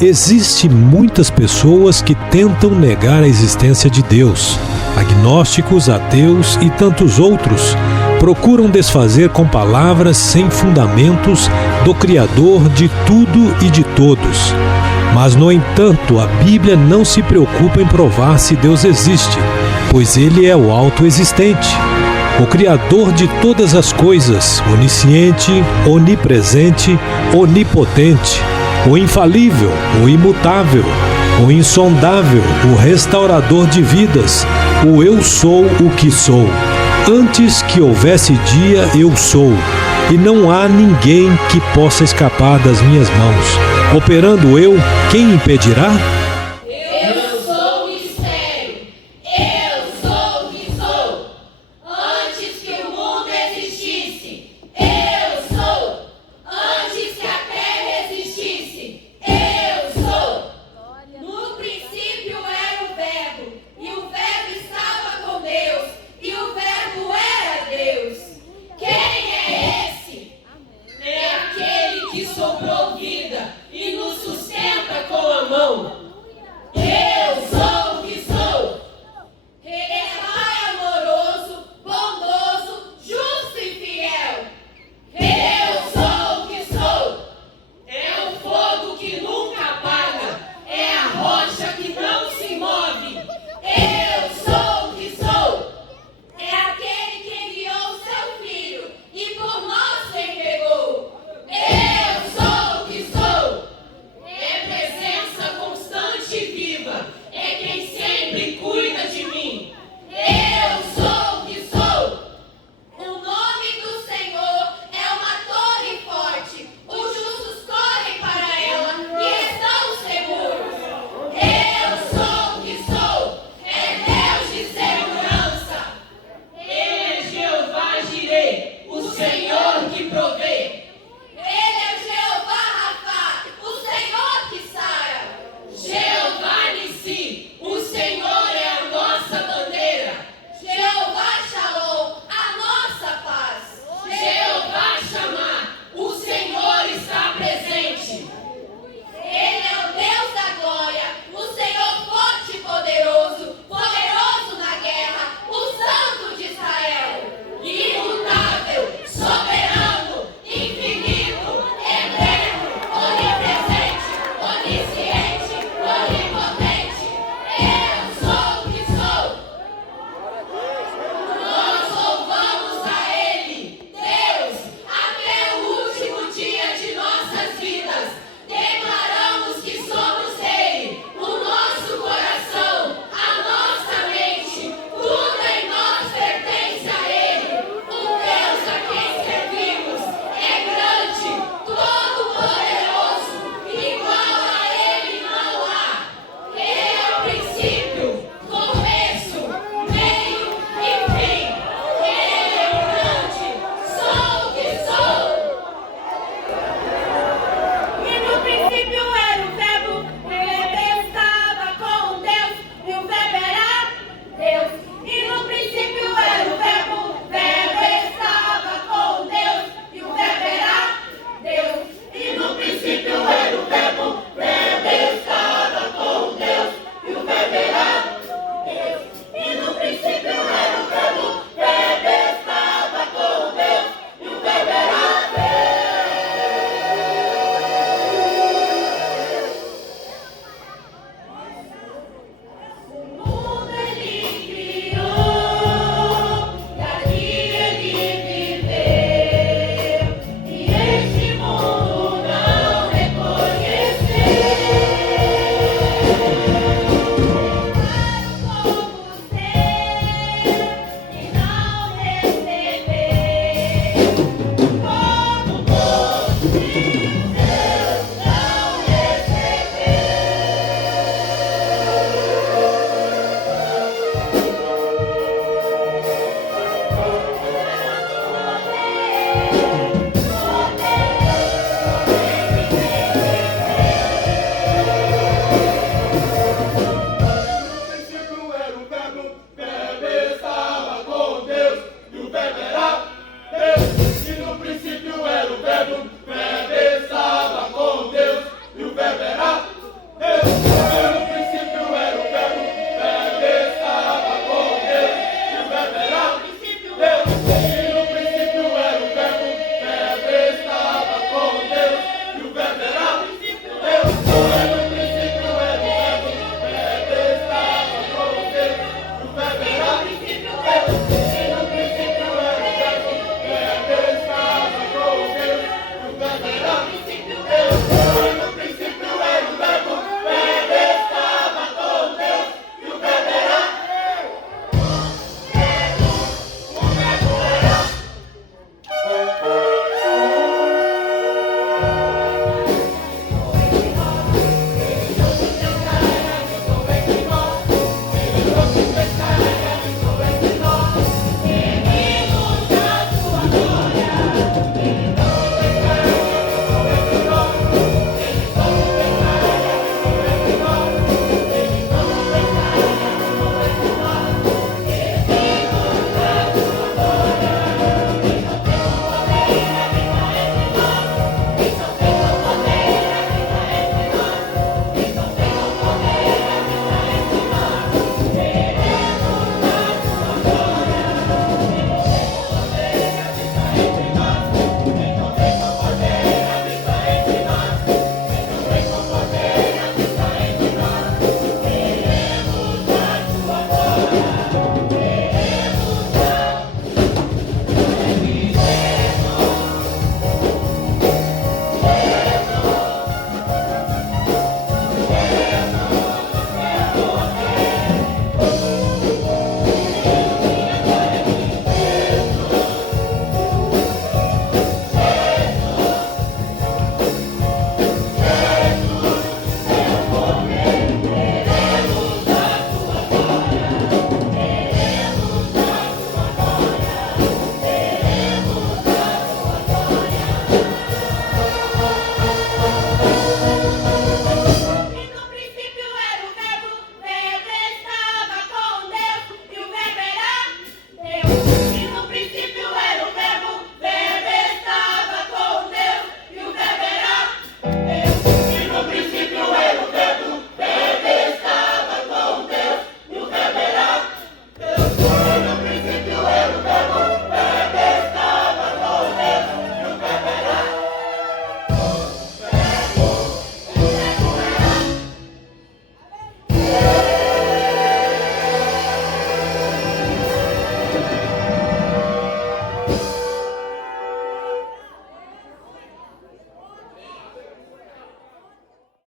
Existem muitas pessoas que tentam negar a existência de Deus. Agnósticos, ateus e tantos outros procuram desfazer com palavras sem fundamentos do Criador de tudo e de todos. Mas, no entanto, a Bíblia não se preocupa em provar se Deus existe, pois Ele é o autoexistente, o Criador de todas as coisas, onisciente, onipresente, onipotente, o infalível, o imutável, o insondável, o restaurador de vidas, o eu sou o que sou. Antes que houvesse dia, eu sou, e não há ninguém que possa escapar das minhas mãos. Operando eu, quem impedirá?